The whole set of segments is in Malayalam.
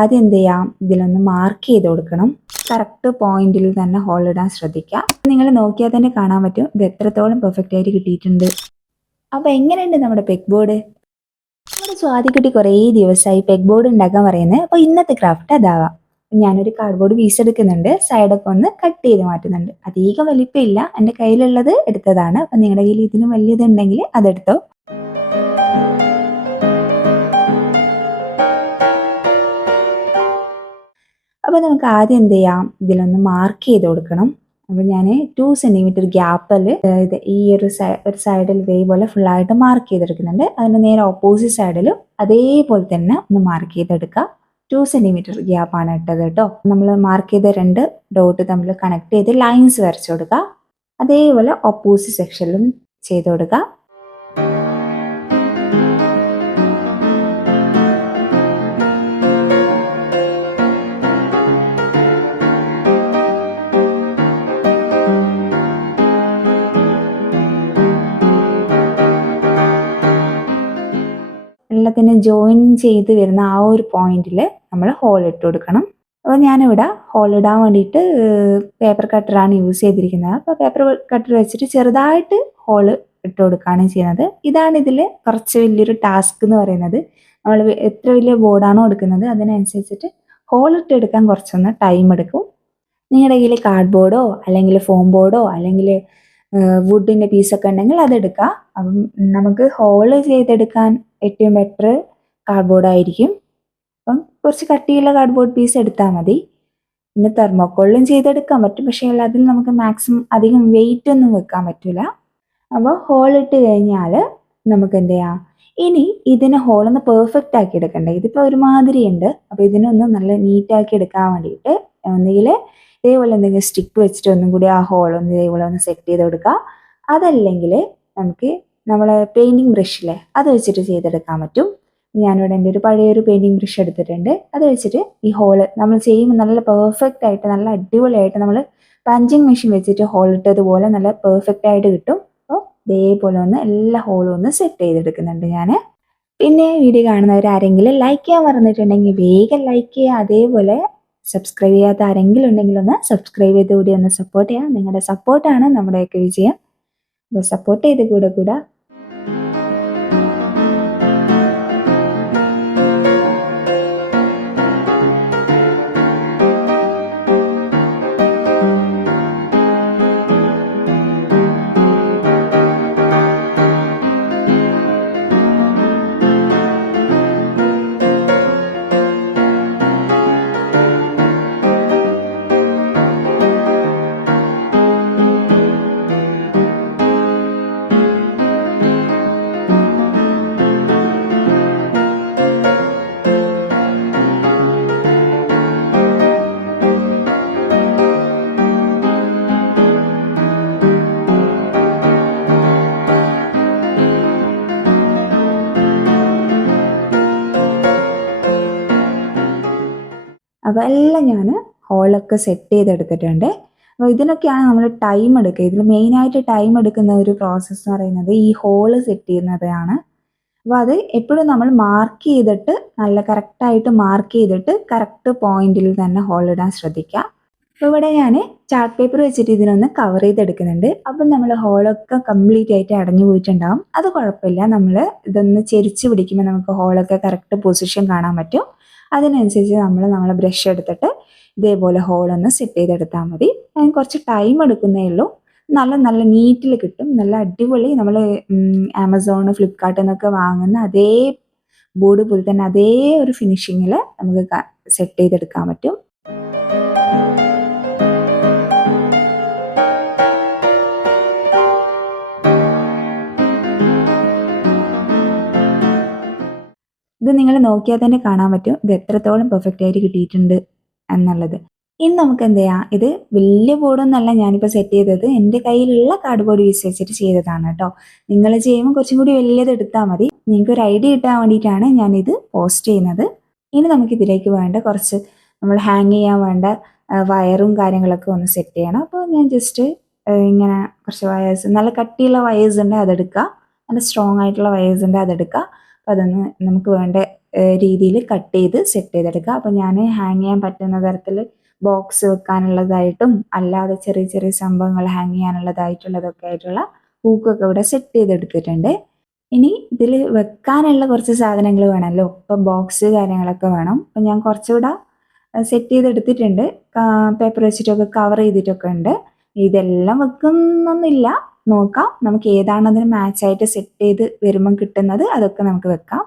ആദ്യം എന്ത് ചെയ്യാം, ഇതിലൊന്ന് മാർക്ക് ചെയ്ത് കൊടുക്കണം. കറക്റ്റ് പോയിന്റിൽ തന്നെ ഹോൾ ഇടാൻ ശ്രദ്ധിക്കാം. നിങ്ങൾ നോക്കിയാൽ തന്നെ കാണാൻ പറ്റും ഇത് എത്രത്തോളം പെർഫെക്റ്റ് ആയിട്ട് കിട്ടിയിട്ടുണ്ട്. അപ്പോൾ എങ്ങനെയുണ്ട് നമ്മുടെ പെഗ് ബോർഡ്? നമ്മുടെ സ്വാതിക്കുട്ടി കുറേ ദിവസമായി പെഗ് ബോർഡ് ഉണ്ടാക്കാൻ പറയുന്നത്. അപ്പോൾ ഇന്നത്തെ ക്രാഫ്റ്റ് അതാവാം. ഞാനൊരു കാർഡ്ബോർഡ് പീസ് എടുക്കുന്നുണ്ട്, സൈഡൊക്കെ ഒന്ന് കട്ട് ചെയ്ത് മാറ്റുന്നുണ്ട്. അധികം വലിപ്പമില്ല, എൻ്റെ കയ്യിലുള്ളത് എടുത്തതാണ്. അപ്പം നിങ്ങളുടെ കയ്യിൽ ഇതിനും വലിയതുണ്ടെങ്കിൽ അതെടുത്തോ. അപ്പോൾ നമുക്ക് ആദ്യം എന്ത് ചെയ്യാം, ഇതിലൊന്ന് മാർക്ക് ചെയ്ത് കൊടുക്കണം. അപ്പോൾ ഞാൻ 2 സെൻറ്റിമീറ്റർ ഗ്യാപ്പിൽ ഇത് ഈ ഒരു സൈഡിൽ ഇതേപോലെ ഫുള്ളായിട്ട് മാർക്ക് ചെയ്തെടുക്കുന്നുണ്ട്. അതിൻ്റെ നേരെ ഓപ്പോസിറ്റ് സൈഡിലും അതേപോലെ തന്നെ ഒന്ന് മാർക്ക് ചെയ്തെടുക്കുക. 2 സെൻറ്റിമീറ്റർ ഗ്യാപ്പാണ് ഇട്ടത് കേട്ടോ. നമ്മൾ മാർക്ക് ചെയ്ത 2 ഡോട്ട് തമ്മിൽ കണക്ട് ചെയ്ത് ലൈൻസ് വരച്ചു കൊടുക്കുക. അതേപോലെ ഓപ്പോസിറ്റ് സെക്ഷനിലും ചെയ്ത് കൊടുക്കുക. എല്ലാത്തിനും ജോയിൻ ചെയ്ത് വരുന്ന ആ ഒരു പോയിന്റിൽ നമ്മൾ ഹോൾ ഇട്ട് കൊടുക്കണം. അപ്പോൾ ഞാനിവിടെ ഹോൾ ഇടാൻ വേണ്ടിയിട്ട് പേപ്പർ കട്ടറാണ് യൂസ് ചെയ്തിരിക്കുന്നത്. അപ്പോൾ പേപ്പർ കട്ടർ വെച്ചിട്ട് ചെറുതായിട്ട് ഹോൾ ഇട്ട് കൊടുക്കുകയാണ് ചെയ്യുന്നത്. ഇതാണ് ഇതിൽ കുറച്ച് വലിയൊരു ടാസ്ക് എന്ന് പറയുന്നത്. നമ്മൾ എത്ര വലിയ ബോർഡാണോ എടുക്കുന്നത് അതിനനുസരിച്ചിട്ട് ഹോൾ ഇട്ട് എടുക്കാൻ കുറച്ചൊന്ന് ടൈം എടുക്കും. നിങ്ങളുടെ കയ്യിൽ കാർഡ് ബോർഡോ അല്ലെങ്കിൽ ഫോം ബോർഡോ അല്ലെങ്കിൽ വുഡിൻ്റെ പീസൊക്കെ ഉണ്ടെങ്കിൽ അതെടുക്കുക. അപ്പം നമുക്ക് ഹോൾ ചെയ്തെടുക്കാൻ ഏറ്റവും ബെറ്റർ കാർഡ്ബോർഡ് ആയിരിക്കും. അപ്പം കുറച്ച് കട്ടിയുള്ള കാർഡ്ബോർഡ് പീസ് എടുത്താൽ മതി. പിന്നെ തെർമോക്കോളിലും ചെയ്തെടുക്കാൻ പറ്റും, പക്ഷേ അതിൽ നമുക്ക് മാക്സിമം അധികം വെയിറ്റ് ഒന്നും വെക്കാൻ പറ്റില്ല. അപ്പോൾ ഹോൾ ഇട്ട് കഴിഞ്ഞാൽ നമുക്ക് എന്ത് ചെയ്യാം, ഇനി ഇതിനെ ഹോളൊന്ന് പെർഫെക്റ്റ് ആക്കി എടുക്കണ്ടേ. ഇതിപ്പോൾ ഒരുമാതിരി ഉണ്ട്. അപ്പോൾ ഇതിനൊന്ന് നല്ല നീറ്റാക്കി എടുക്കാൻ വേണ്ടിയിട്ട് ഒന്നുകിൽ ഇതേപോലെ എന്തെങ്കിലും സ്റ്റിക്ക് വെച്ചിട്ട് ഒന്നും കൂടി ആ ഹോളൊന്ന് ഇതേപോലെ ഒന്ന് സെറ്റ് ചെയ്ത് കൊടുക്കുക. അതല്ലെങ്കിൽ നമുക്ക് നമ്മളെ പെയിൻറ്റിങ് ബ്രഷില്ലേ അത് വെച്ചിട്ട് ചെയ്തെടുക്കാൻ പറ്റും. ഞാനിവിടെ എൻ്റെ ഒരു പഴയൊരു പെയിൻറ്റിങ് ബ്രഷ് എടുത്തിട്ടുണ്ട്. അത് വെച്ചിട്ട് ഈ ഹോള് നമ്മൾ ചെയ്യുമ്പോൾ നല്ല പെർഫെക്റ്റ് ആയിട്ട് നല്ല അടിപൊളിയായിട്ട് നമ്മൾ പഞ്ചിങ് മെഷീൻ വെച്ചിട്ട് ഹോൾ ഇട്ടതുപോലെ നല്ല പെർഫെക്റ്റ് ആയിട്ട് കിട്ടും. അപ്പോൾ ഇതേപോലെ ഒന്ന് എല്ലാ ഹോളും ഒന്ന് സെറ്റ് ചെയ്തെടുക്കുന്നുണ്ട് ഞാൻ. പിന്നെ വീഡിയോ കാണുന്നവരാരെങ്കിലും ലൈക്ക് ചെയ്യാൻ മറന്നിട്ടുണ്ടെങ്കിൽ വേഗം ലൈക്ക് ചെയ്യുക. അതേപോലെ സബ്സ്ക്രൈബ് ചെയ്യാത്ത ആരെങ്കിലും ഉണ്ടെങ്കിൽ ഒന്ന് സബ്സ്ക്രൈബ് ചെയ്ത് കൂടി ഒന്ന് സപ്പോർട്ട് ചെയ്യാം. നിങ്ങളുടെ സപ്പോർട്ടാണ് നമ്മുടെയൊക്കെ വിജയം. അപ്പോൾ സപ്പോർട്ട് ചെയ്ത് കൂടെ അപ്പോൾ എല്ലാം ഞാൻ ഹോളൊക്കെ സെറ്റ് ചെയ്തെടുത്തിട്ടുണ്ട്. അപ്പോൾ ഇതിനൊക്കെയാണ് നമ്മൾ ടൈം എടുക്കുക. ഇതിൽ മെയിനായിട്ട് ടൈം എടുക്കുന്ന ഒരു പ്രോസസ്സ് എന്ന് പറയുന്നത് ഈ ഹോള് സെറ്റ് ചെയ്യുന്നതാണ്. അപ്പോൾ അത് എപ്പോഴും നമ്മൾ മാർക്ക് ചെയ്തിട്ട് നല്ല കറക്റ്റായിട്ട് മാർക്ക് ചെയ്തിട്ട് കറക്റ്റ് പോയിന്റിൽ തന്നെ ഹോൾ ഇടാൻ ശ്രദ്ധിക്കുക. അപ്പോൾ ഇവിടെ ഞാൻ ചാർട്ട് പേപ്പർ വെച്ചിട്ട് ഇതിനൊന്ന് കവർ ചെയ്തെടുക്കുന്നുണ്ട്. അപ്പം നമ്മൾ ഹോളൊക്കെ കംപ്ലീറ്റ് ആയിട്ട് അടഞ്ഞു പോയിട്ടുണ്ടാവും. അത് കുഴപ്പമില്ല, നമ്മൾ ഇതൊന്ന് ചെരിച്ച് പിടിക്കുമ്പോൾ നമുക്ക് ഹോളൊക്കെ കറക്റ്റ് പൊസിഷൻ കാണാൻ പറ്റും. അതിനനുസരിച്ച് നമ്മളെ ബ്രഷ് എടുത്തിട്ട് ഇതേപോലെ ഹോളൊന്ന് സെറ്റ് ചെയ്തെടുത്താൽ മതി. അതിന് കുറച്ച് ടൈം എടുക്കുന്നേ ഉള്ളൂ. നല്ല നീറ്റിൽ കിട്ടും. നല്ല അടിപൊളി നമ്മൾ ആമസോൺ ഫ്ലിപ്കാർട്ടിൽ നിന്നൊക്കെ വാങ്ങുന്ന അതേ ബോർഡ് പോലെ തന്നെ അതേ ഒരു ഫിനിഷിങ്ങിൽ നമുക്ക് സെറ്റ് ചെയ്തെടുക്കാൻ പറ്റും. ഇത് നിങ്ങൾ നോക്കിയാൽ തന്നെ കാണാൻ പറ്റും ഇത് എത്രത്തോളം പെർഫെക്റ്റ് ആയിട്ട് കിട്ടിയിട്ടുണ്ട് എന്നുള്ളത്. ഇനി നമുക്ക് എന്ത് ചെയ്യാം, ഇത് വലിയ ബോർഡൊന്നല്ല ഞാനിപ്പോൾ സെറ്റ് ചെയ്തത്, എൻ്റെ കയ്യിലുള്ള കാർഡ് ബോർഡ് യൂസ് വെച്ചിട്ട് ചെയ്തതാണ് കേട്ടോ. നിങ്ങൾ ചെയ്യുമ്പോൾ കുറച്ചും കൂടി വലിയത് എടുത്താൽ മതി. നിങ്ങൾക്ക് ഒരു ഐഡിയ കിട്ടാൻ വേണ്ടിയിട്ടാണ് ഞാനിത് പോസ്റ്റ് ചെയ്യുന്നത്. ഇനി നമുക്കിതിലേക്ക് വേണ്ട കുറച്ച് നമ്മൾ ഹാങ് ചെയ്യാൻ വേണ്ട വയറും കാര്യങ്ങളൊക്കെ ഒന്ന് സെറ്റ് ചെയ്യണം. അപ്പോൾ ഞാൻ ജസ്റ്റ് ഇങ്ങനെ കുറച്ച് വയേഴ്സ്, നല്ല കട്ടിയുള്ള വയേഴ്സ് ഉണ്ട് അതെടുക്കുക, നല്ല സ്ട്രോങ് ആയിട്ടുള്ള വയേഴ്സ് ഉണ്ട് അതെടുക്കുക. അപ്പോൾ അതൊന്ന് നമുക്ക് വേണ്ട രീതിയിൽ കട്ട് ചെയ്ത് സെറ്റ് ചെയ്തെടുക്കുക. അപ്പോൾ ഞാൻ ഹാങ് ചെയ്യാൻ പറ്റുന്ന തരത്തിൽ ബോക്സ് വെക്കാനുള്ളതായിട്ടും അല്ലാതെ ചെറിയ ചെറിയ സംഭവങ്ങൾ ഹാങ് ചെയ്യാനുള്ളതായിട്ടുള്ളതൊക്കെ ആയിട്ടുള്ള ഹൂക്കൊക്കെ ഇവിടെ സെറ്റ് ചെയ്തെടുത്തിട്ടുണ്ട്. ഇനി ഇതിൽ വെക്കാനുള്ള കുറച്ച് സാധനങ്ങൾ വേണമല്ലോ. ഇപ്പം ബോക്സ് കാര്യങ്ങളൊക്കെ വേണം. അപ്പം ഞാൻ കുറച്ചുകൂടെ സെറ്റ് ചെയ്തെടുത്തിട്ടുണ്ട്. പേപ്പർ വെച്ചിട്ടൊക്കെ കവർ ചെയ്തിട്ടൊക്കെ ഉണ്ട്. ഇതെല്ലാം വെക്കുന്നൊന്നുമില്ല, നോക്കാം. നമുക്ക് ഏതാണ് അതിന് മാച്ചായിട്ട് സെറ്റ് ചെയ്ത് വരുമ്പം കിട്ടുന്നത് അതൊക്കെ നമുക്ക് വെക്കാം.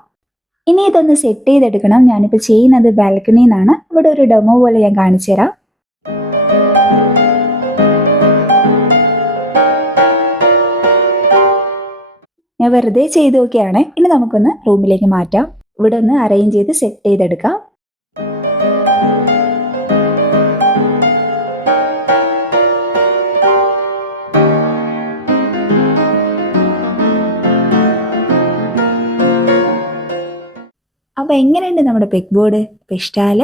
ഇനി ഇതൊന്ന് സെറ്റ് ചെയ്തെടുക്കണം. ഞാനിപ്പോൾ ചെയ്യുന്നത് ബാൽക്കണിയിൽ നിന്നാണ്. ഇവിടെ ഒരു ഡെമോ പോലെ ഞാൻ കാണിച്ചു തരാം. ഞാൻ വെറുതെ ചെയ്ത് നോക്കിയാണ്. ഇനി നമുക്കൊന്ന് റൂമിലേക്ക് മാറ്റാം. ഇവിടെ ഒന്ന് അറേഞ്ച് ചെയ്ത് സെറ്റ് ചെയ്തെടുക്കാം. അപ്പോൾ എങ്ങനെയുണ്ട് നമ്മുടെ പെഗ് ബോർഡ്? അപ്പോൾ ഇഷ്ടമായാൽ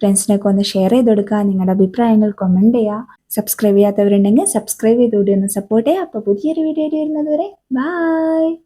ഫ്രണ്ട്സിനൊക്കെ ഒന്ന് ഷെയർ ചെയ്ത് കൊടുക്കുക. നിങ്ങളുടെ അഭിപ്രായങ്ങൾ കമൻറ്റ് ചെയ്യുക. സബ്സ്ക്രൈബ് ചെയ്യാത്തവരുണ്ടെങ്കിൽ സബ്സ്ക്രൈബ് ചെയ്തുകൂടി ഒന്ന് സപ്പോർട്ട് ചെയ്യുക. അപ്പോൾ പുതിയൊരു വീഡിയോ വരുന്നത് വരെ ബൈ.